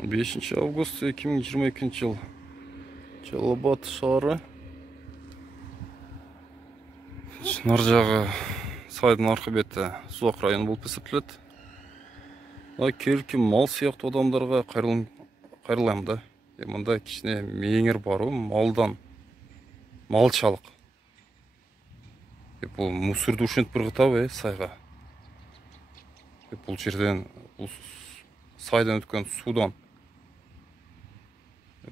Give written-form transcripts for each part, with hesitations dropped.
5 август 2022 жыл. Жалабат шары. Нар жағы сайдың арқы беті Созақ районы болып есептеледі. Келкен мал сияқты адамдарға қайрылайым да. Мұнда кішіне меңір бару, малдан малшалық. Бұл мусырды үшент бір ғытау сайға. Бұл жерден сайдан өткен судан.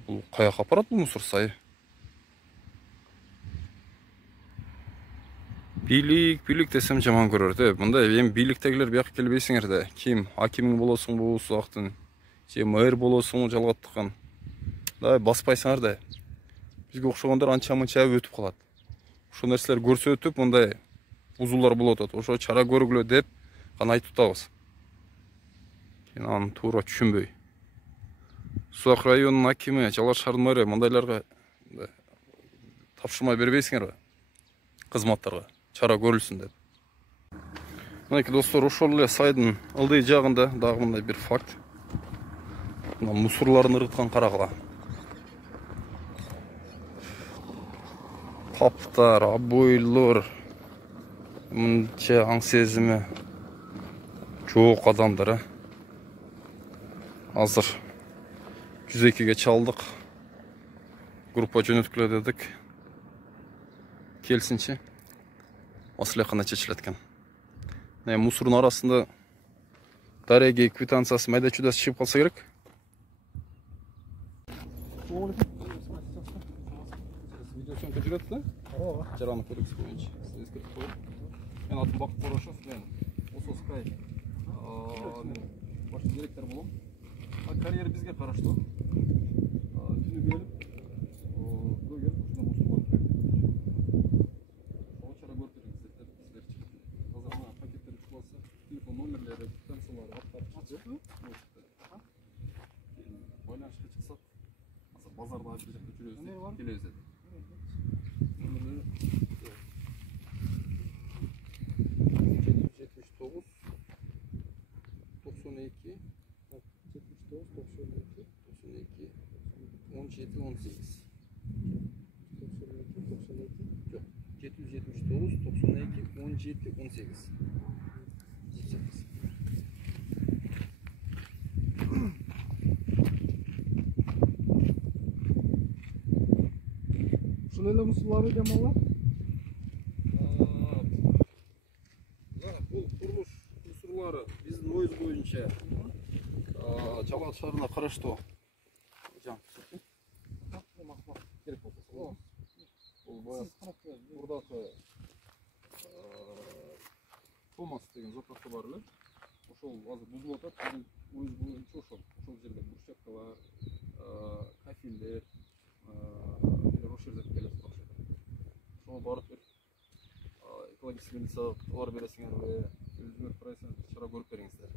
Бұл қаяқ апарат бұл мусор сайы. Билік десем жаман көрерді. Мұнда биліктегілер бияқ келбейсіңерді. Ким акимің боласың бұл суақтың. Мэр боласың жалғаттыққан. Баспайсыңар да. Бізге оқшығандар анша-мұнша өтіп қалады. Ошо нәрселер көрсө өтіп, мұндай бұзулар болады. Ошо чара көргілі деп қана айтып тауыз. Аны тура түшінбей. Созақ районының акимі, Жалар шардың мэрі мұндайларға тапшырма бербейсіңер бе? Қызматтарға чара көрілсін деп. Мінеки достар, ошол эле сайдын ылдый жагында дагы мындай бир факт. Мусорларын ыргыткан карагыла. Таптар, абойлор, мынча аң сезими жок адамдар. Азыр 102-ге чалдык. Группа жөнөткүлө дедик. Келсинчи. Маселе чечилет экен. Мусордун арасында дареги квитанциясы майда чудасы чыгып калса керек. Видеосъемка жүрөт да? Ооба. Жараны кодекс боюнча. Сиз эскертип коюп. Мен атым Бакыт Борошов, мен Осос край баш директор болом. Карьера бизге караштуу. Түнү келип, бөгөт ушуна мусорлар коюп. Чара көрүп бериңиздер деп силер чыктым. Азыр мына пакеттер чыгылса, телефон номерлери, квитанциялары аттап чыгып, байланышка чыксак, азыр базарда бир жакта жүрөбүз, келебиз. Номерлери 779 92 17 18 Yok, 779 92 17 18 Şunlarla musulları demolar? Бұл құрылыш мұсырлары біздің ойыз бойынша Жалат шарына қарашту. Бұлдағы Томас деген заправка бар өлі. Ошол азыр бұзылып атат. Ойыз бойынша ошол жерде брусчаткалар, кафелдер, ошол жерде келет бакшы. Ошол барып бер экологический милиция товар бересиңер бе, өзүңөр прайсыңыз чара көрүп бериңиздер.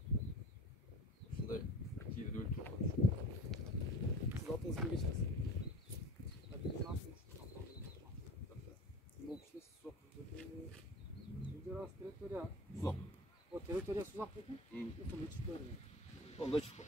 Ушундай кийде өлүп туруп калыш. Сиз атыңыз кимге чыгасыз? Ким болуп иштейсиз? Территория. Сузак. Вот территория Сузак екен. Ошондо чыгып берди. Онда чыгып.